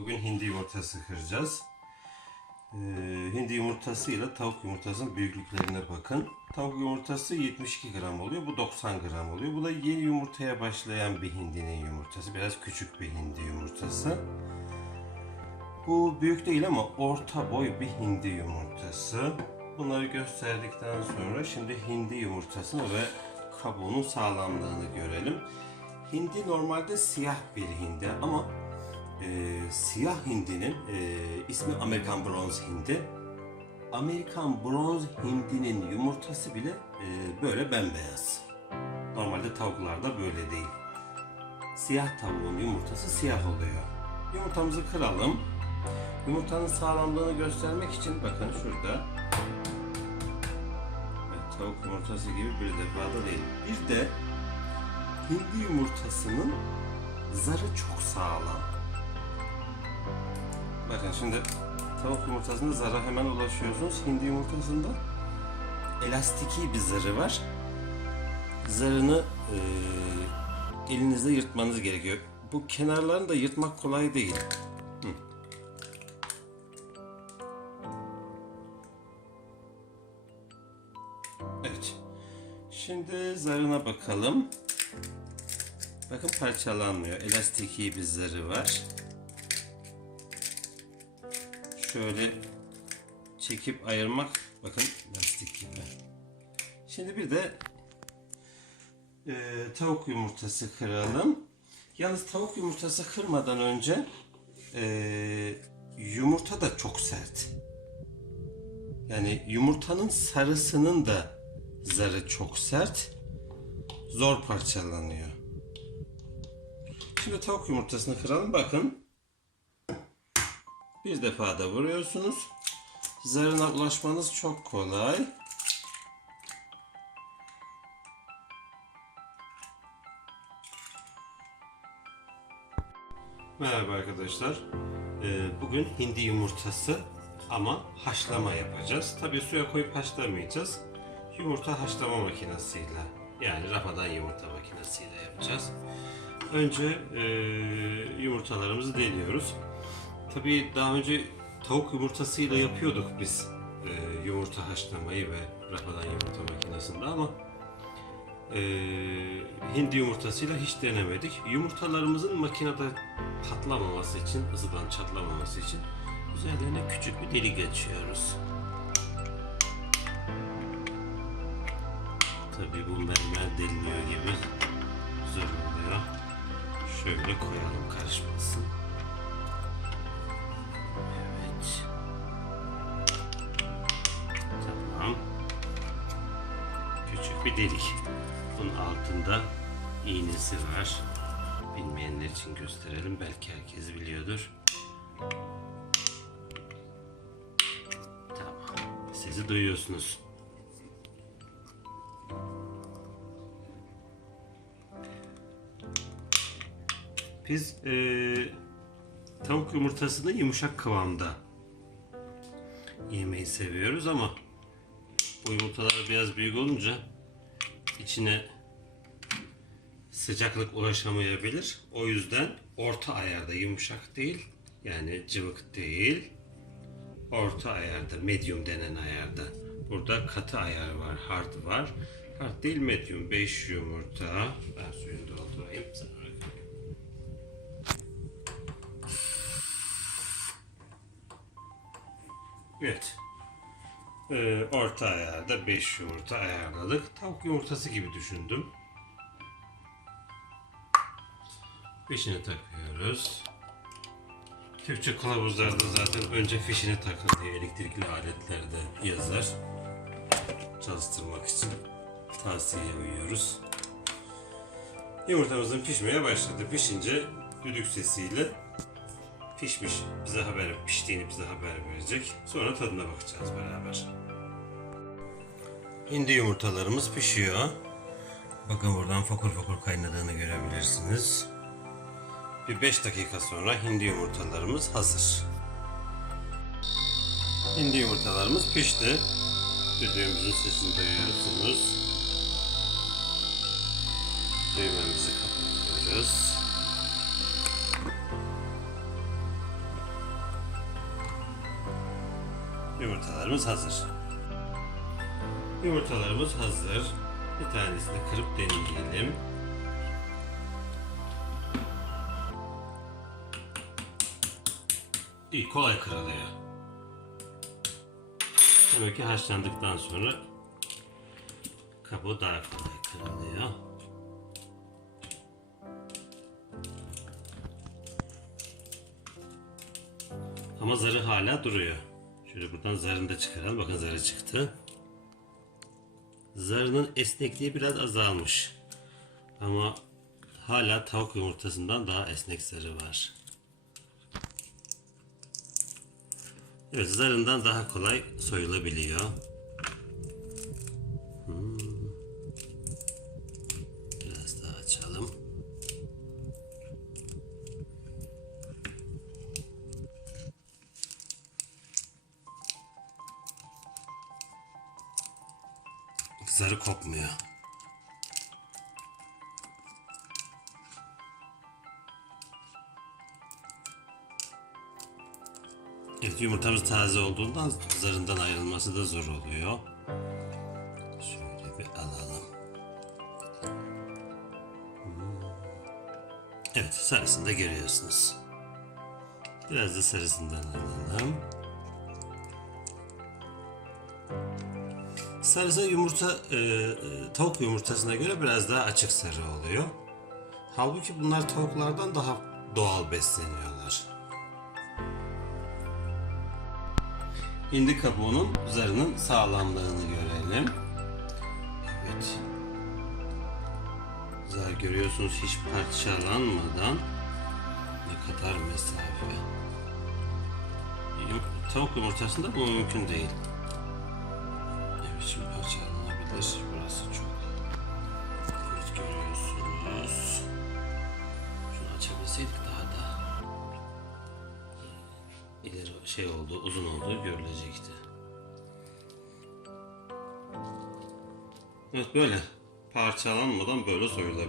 Bugün hindi yumurtası kıracağız. Ee, hindi yumurtasıyla tavuk yumurtasının büyüklüklerine bakın. Tavuk yumurtası 72 gram oluyor. Bu 90 gram oluyor. Bu da yeni yumurtaya başlayan bir hindinin yumurtası. Biraz küçük bir hindi yumurtası. Bu büyük değil ama orta boy bir hindi yumurtası. Bunları gösterdikten sonra şimdi hindi yumurtasını ve kabuğunun sağlamlığını görelim. Hindi normalde siyah bir hindi ama e, siyah hindinin e, ismi Amerikan Bronze Hindi. Amerikan Bronze Hindi'nin yumurtası bile e, böyle bembeyaz. Normalde tavuklarda böyle değil. Siyah tavuğun yumurtası siyah oluyor. Yumurtamızı kıralım. Yumurtanın sağlamlığını göstermek için bakın şurada Evet, tavuk yumurtası gibi bir defada değil. Bir de hindi yumurtasının zarı çok sağlam. Bakın şimdi tavuk yumurtasında zara hemen ulaşıyorsunuz. Hindi yumurtasında elastiki bir zarı var. Zarını eee elinizle yırtmanız gerekiyor. Bu kenarlarını da yırtmak kolay değil. Evet. Şimdi zarına bakalım. Bakın parçalanmıyor. Elastiki bir zarı var. Şöyle çekip ayırmak bakın lastik gibi. Şimdi bir de e, tavuk yumurtası kıralım. Yalnız tavuk yumurtası kırmadan önce e, yumurta da çok sert. Yani yumurtanın sarısının da zarı çok sert. Zor parçalanıyor. Şimdi tavuk yumurtasını kıralım. Bakın. Bir defa da vuruyorsunuz. Zarına ulaşmanız çok kolay. Merhaba arkadaşlar. Ee, bugün hindi yumurtası ama haşlama yapacağız. Tabii suya koyup haşlamayacağız. Yumurta haşlama makinesiyle yani rafadan yumurta makinesiyle yapacağız. Önce e, yumurtalarımızı deliyoruz. Tabii daha önce tavuk yumurtasıyla yapıyorduk biz e, yumurta haşlamayı ve rafadan yumurta makinesinde ama e, hindi yumurtasıyla hiç denemedik. Yumurtalarımızın makinede patlamaması için, ısıdan çatlamaması için üzerlerine küçük bir delik geçiyoruz. Tabii bu mermer deliniyor gibi zor oluyor. Şöyle koyalım karışmasın. Bir delik. Bunun altında iğnesi var. Bilmeyenler için gösterelim. Belki herkes biliyordur. Tamam. Sesi duyuyorsunuz. Biz eee, tavuk yumurtasını yumuşak kıvamda yemeyi seviyoruz ama bu yumurtalar biraz büyük olunca içine sıcaklık ulaşamayabilir. O yüzden orta ayarda yumuşak değil yani cıvık değil orta ayarda medium denen ayarda. Burada katı ayar var, hard var. Hard değil medium 5 yumurta. Ben suyunu doldurayım. Evet. Ee, orta ayarda 5 yumurta ayarladık. Tavuk yumurtası gibi düşündüm. Fişini takıyoruz. Türkçe kılavuzlarda zaten önce fişini takın diye elektrikli aletlerde yazar. Çalıştırmak için tavsiye uyuyoruz. Yumurtamızın pişmeye başladı. Pişince düdük sesiyle pişmiş bize haber piştiğini bize haber verecek. Sonra tadına bakacağız beraber. Hindi yumurtalarımız pişiyor. Bakın buradan fokur fokur kaynadığını görebilirsiniz. Bir 5 dakika sonra hindi yumurtalarımız hazır. Hindi yumurtalarımız pişti. Düdüğümüzün sesini duyuyorsunuz. Yumurtalarımız hazır. Yumurtalarımız hazır. Bir tanesini kırıp deneyelim. İyi kolay kırılıyor. Demek ki haşlandıktan sonra kabuğu daha kolay kırılıyor. Ama zarı hala duruyor. Şöyle buradan zarını da çıkaralım. Bakın zarı çıktı. Zarının esnekliği biraz azalmış. Ama hala tavuk yumurtasından daha esnek zarı var. Evet zarından daha kolay soyulabiliyor. Zarı kopmuyor. Evet yumurtamız taze olduğundan zarından ayrılması da zor oluyor. Şöyle bir alalım. Hmm. Evet sarısını da görüyorsunuz. Biraz da sarısından alalım. Sarısı yumurta, e, e, tavuk yumurtasına göre biraz daha açık sarı oluyor. Halbuki bunlar tavuklardan daha doğal besleniyorlar. Hindi kabuğunun zarının sağlamlığını görelim. Evet. Zar görüyorsunuz hiç parçalanmadan ne kadar mesafe. Tavuk yumurtasında bu mümkün değil. Şimdi parçalanabilir. Burası çok. Evet görüyorsunuz. Şunu açabilseydik daha da ileri şey oldu, uzun olduğu görülecekti. Evet böyle parçalanmadan böyle soyulabilir.